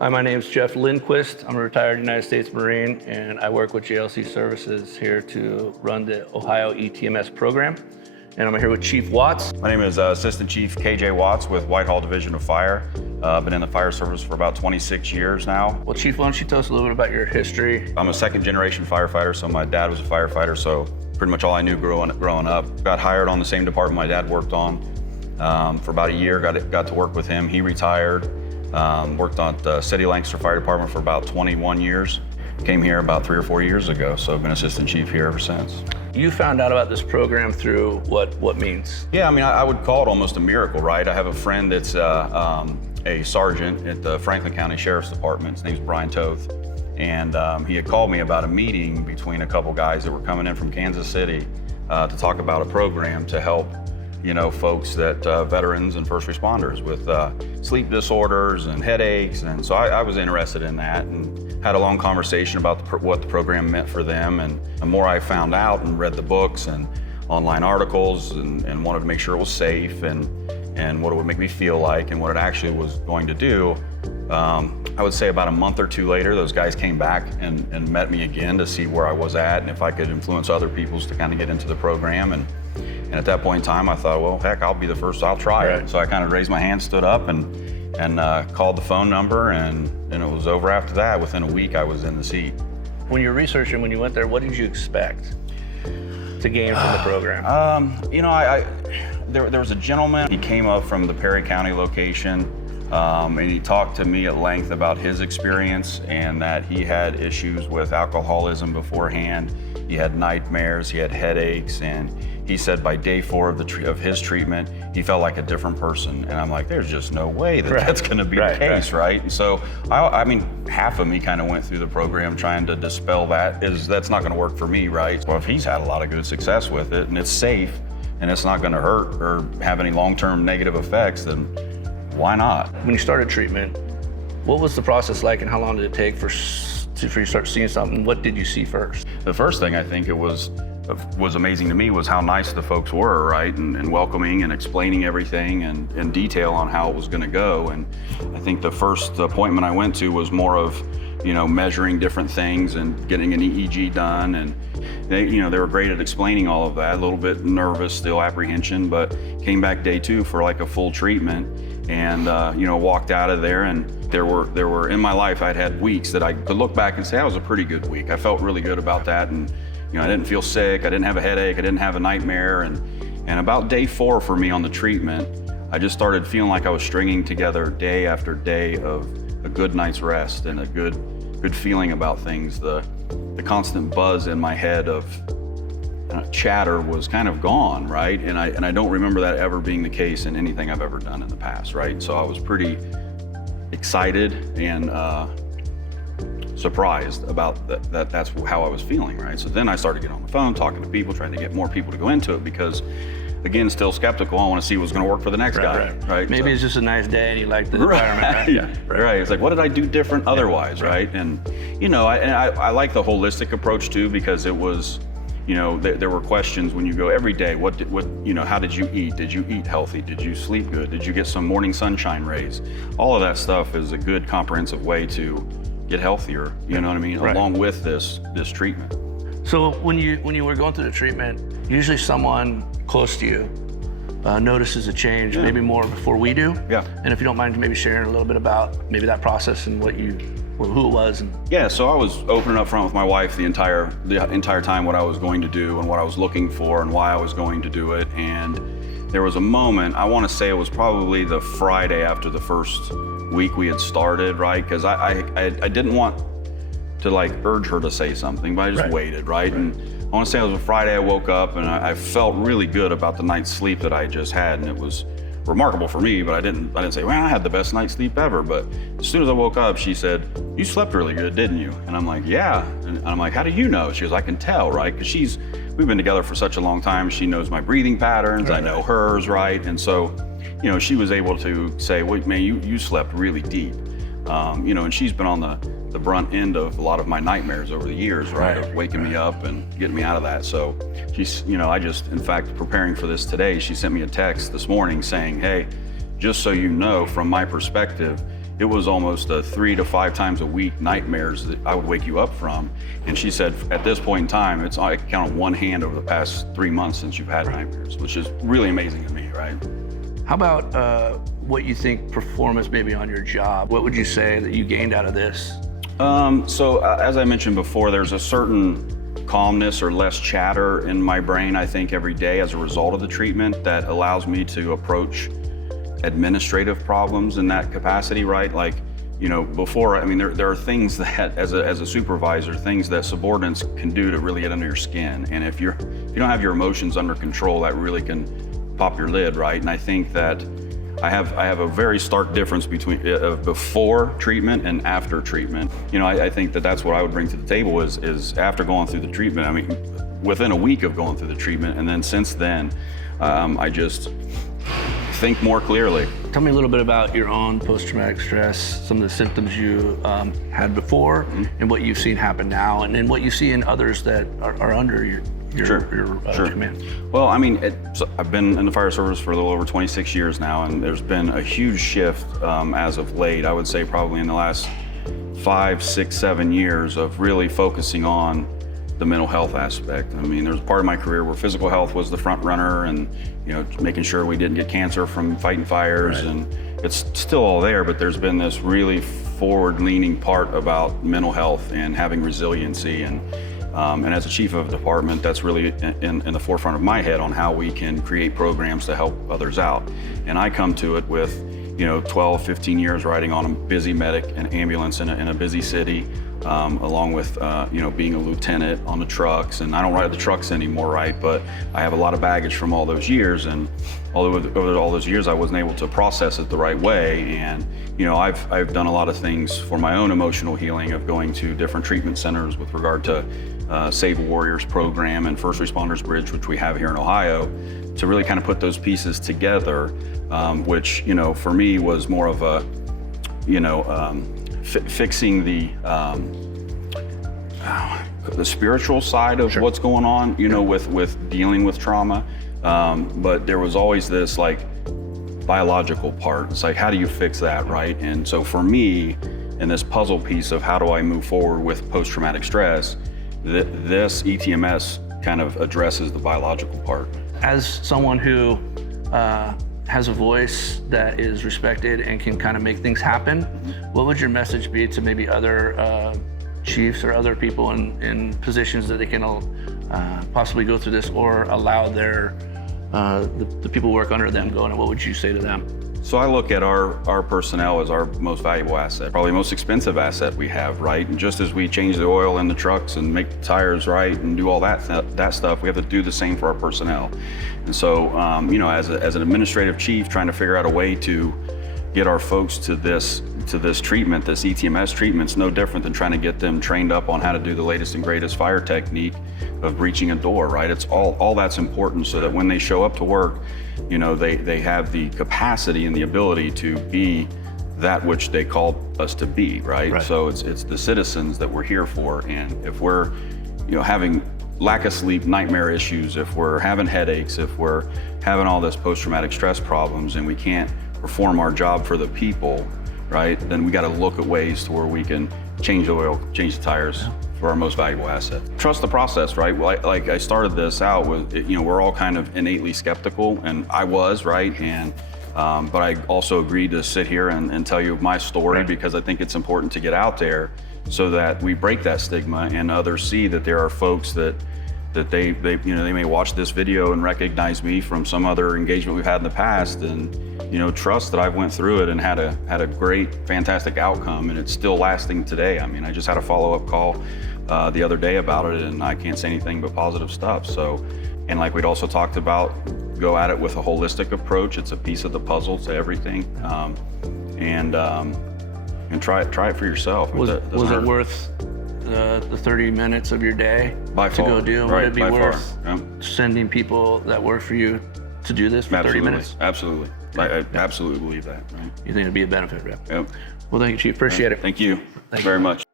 Hi, my name's Jeff Lindquist. I'm a retired United States Marine, and I work with JLC Services here to run the Ohio eTMS program. And I'm here with Chief Watts. My name is Assistant Chief K.J. Watts with Whitehall Division of Fire. Been in the fire service for about 26 years now. Well, Chief, why don't you tell us a little bit about your history? I'm a second generation firefighter, so my dad was a firefighter, so pretty much all I knew growing up. Got hired on the same department my dad worked on for about a year, got to work with him. He retired, worked on the City Lancaster Fire Department for about 21 years. Came here about 3 or 4 years ago, so I've been assistant chief here ever since. You found out about this program through what means? Yeah, I mean, I would call it almost a miracle, right? I have a friend that's a sergeant at the Franklin County Sheriff's Department. His name's Brian Toth. And he had called me about a meeting between a couple guys that were coming in from Kansas City to talk about a program to help, folks that veterans and first responders with sleep disorders and headaches. And so I was interested in that and had a long conversation about what the program meant for them. And the more I found out and read the books and online articles and wanted to make sure it was safe and what it would make me feel like and what it actually was going to do, I would say about a month or two later, those guys came back and met me again to see where I was at and if I could influence other people to kind of get into the program. And at that point in time, I thought, well, heck, I'll be the first, I'll try it. So I kind of raised my hand, stood up and called the phone number, and it was over after that. Within a week, I was in the seat. When you're researching, when you went there, what did you expect to gain from the program? There was a gentleman, he came up from the Perry County location, and he talked to me at length about his experience and that he had issues with alcoholism beforehand. He had nightmares, he had headaches, and he said by day 4 of his treatment, he felt like a different person. And I'm like, there's just no way that that's gonna be the case, right? And so, I mean, half of me kind of went through the program trying to dispel that's not gonna work for me, right? Well, if he's had a lot of good success with it and it's safe and it's not gonna hurt or have any long-term negative effects, then why not? When you started treatment, what was the process like and how long did it take for you to start seeing something? What did you see first? The first thing I think it was amazing to me was how nice the folks were, right? And welcoming and explaining everything and in detail on how it was gonna go. And I think the first appointment I went to was more of, measuring different things and getting an EEG done. And they were great at explaining all of that. A little bit nervous, still apprehension, but came back day 2 for like a full treatment and, walked out of there. And there were in my life, I'd had weeks that I could look back and say, that was a pretty good week. I felt really good about that. And I didn't feel sick, I didn't have a headache, I didn't have a nightmare. And about day 4 for me on the treatment, I just started feeling like I was stringing together day after day of a good night's rest and a good feeling about things. The constant buzz in my head of chatter was kind of gone, right? And I don't remember that ever being the case in anything I've ever done in the past, right? So I was pretty excited and surprised about that's how I was feeling, right? So then I started getting on the phone, talking to people, trying to get more people to go into it because, again, still skeptical. I want to see what's going to work for the next guy, right? Maybe it's just a nice day and you like the environment, right? Right. It's like, what did I do different otherwise, right? And, I like the holistic approach too because it was, there were questions when you go every day, how did you eat? Did you eat healthy? Did you sleep good? Did you get some morning sunshine rays? All of that stuff is a good comprehensive way to get healthier, you know what I mean, along with this treatment. So when you were going through the treatment, usually someone close to you notices a change, maybe more before we do. Yeah. And if you don't mind maybe sharing a little bit about maybe that process and who it was. Yeah, so I was open and upfront with my wife the entire time what I was going to do and what I was looking for and why I was going to do it. And there was a moment, I want to say it was probably the Friday after the first week we had started, right? Because I didn't want to urge her to say something, but I just waited, right? And I want to say it was a Friday. I woke up and I felt really good about the night's sleep that I just had, and it was remarkable for me. But I didn't say, well, I had the best night's sleep ever. But as soon as I woke up, she said, "You slept really good, didn't you?" And I'm like, "Yeah." And I'm like, "How do you know?" She goes, "I can tell, right? Because we've been together for such a long time. She knows my breathing patterns. I know hers, right?" And so, she was able to say, "Wait, man, you slept really deep." And she's been on the brunt end of a lot of my nightmares over the years, right? Of waking me up and getting me out of that. So she's, in fact, preparing for this today, she sent me a text this morning saying, "Hey, just so you know, from my perspective, it was almost 3 to 5 times a week nightmares that I would wake you up from. And she said, at this point in time, I can count on one hand over the past 3 months since you've had nightmares, which is really amazing to me, right? How about what you think performance maybe on your job? What would you say that you gained out of this? As I mentioned before, there's a certain calmness or less chatter in my brain, I think, every day as a result of the treatment that allows me to approach administrative problems in that capacity, right? Like, you know, before, I mean, there are things that as a supervisor, things that subordinates can do to really get under your skin. And if you don't have your emotions under control, that really can pop your lid, right? And I think that I have a very stark difference between before treatment and after treatment. You know, I think that's what I would bring to the table is after going through the treatment. I mean, within a week of going through the treatment, and then since then, I just think more clearly. Tell me a little bit about your own post-traumatic stress, some of the symptoms you had before, and what you've seen happen now, and then what you see in others that are under your command. Well, I mean, I've been in the fire service for a little over 26 years now, and there's been a huge shift as of late. I would say probably in the last 5, 6, 7 years of really focusing on the mental health aspect. I mean, there was part of my career where physical health was the front runner, and you know, making sure we didn't get cancer from fighting fires, and it's still all there, but there's been this really forward-leaning part about mental health and having resiliency, and as a chief of a department, that's really in the forefront of my head on how we can create programs to help others out. And I come to it with, you know, 12, 15 years riding on a busy medic and ambulance in a busy city, along with, you know, being a lieutenant on the trucks. And I don't ride the trucks anymore, right? But I have a lot of baggage from all those years. And over all those years, I wasn't able to process it the right way. And, you know, I've done a lot of things for my own emotional healing of going to different treatment centers with regard to Save Warriors program and First Responders Bridge, which we have here in Ohio, to really kind of put those pieces together, which, you know, for me was more of a, you know, fixing the spiritual side of what's going on, you know, with dealing with trauma. But there was always this like biological part. It's like, how do you fix that, right? And so for me, in this puzzle piece of how do I move forward with post-traumatic stress, this eTMS kind of addresses the biological part. As someone who has a voice that is respected and can kind of make things happen, what would your message be to maybe other chiefs or other people in positions that they can possibly go through this, or allow their the people who work under them going, and what would you say to them? So I look at our personnel as our most valuable asset, probably most expensive asset we have, right? And just as we change the oil in the trucks and make the tires right and do all that stuff, we have to do the same for our personnel. And so, you know, as an administrative chief, trying to figure out a way to get our folks to this treatment, this eTMS treatment, is no different than trying to get them trained up on how to do the latest and greatest fire technique of breaching a door, right? It's all that's important, so that when they show up to work, you know, they have the capacity and the ability to be that which they called us to be, right? So it's the citizens that we're here for. And if we're, you know, having lack of sleep, nightmare issues, if we're having headaches, if we're having all this post-traumatic stress problems and we can't perform our job for the people, right, then we got to look at ways to where we can change the oil, change the tires for our most valuable asset. Trust the process, right? Like I started this out with, you know, we're all kind of innately skeptical, and I was, right? And but I also agreed to sit here and tell you my story, because I think it's important to get out there so that we break that stigma and others see that there are folks that they you know, they may watch this video and recognize me from some other engagement we've had in the past, and you know, trust that I've went through it and had a great, fantastic outcome, and it's still lasting today. I mean, I just had a follow-up call the other day about it, and I can't say anything but positive stuff. So, and like we'd also talked about, go at it with a holistic approach. It's a piece of the puzzle to everything, and try it for yourself. Was it worth the 30 minutes of your day to go do? Would it be worth sending people that work for you to do this for 30 minutes? Absolutely. I absolutely believe that. Right? You think it'd be a benefit, Rep? Yep. Well, thank you, Chief. Appreciate it. Thank you very much.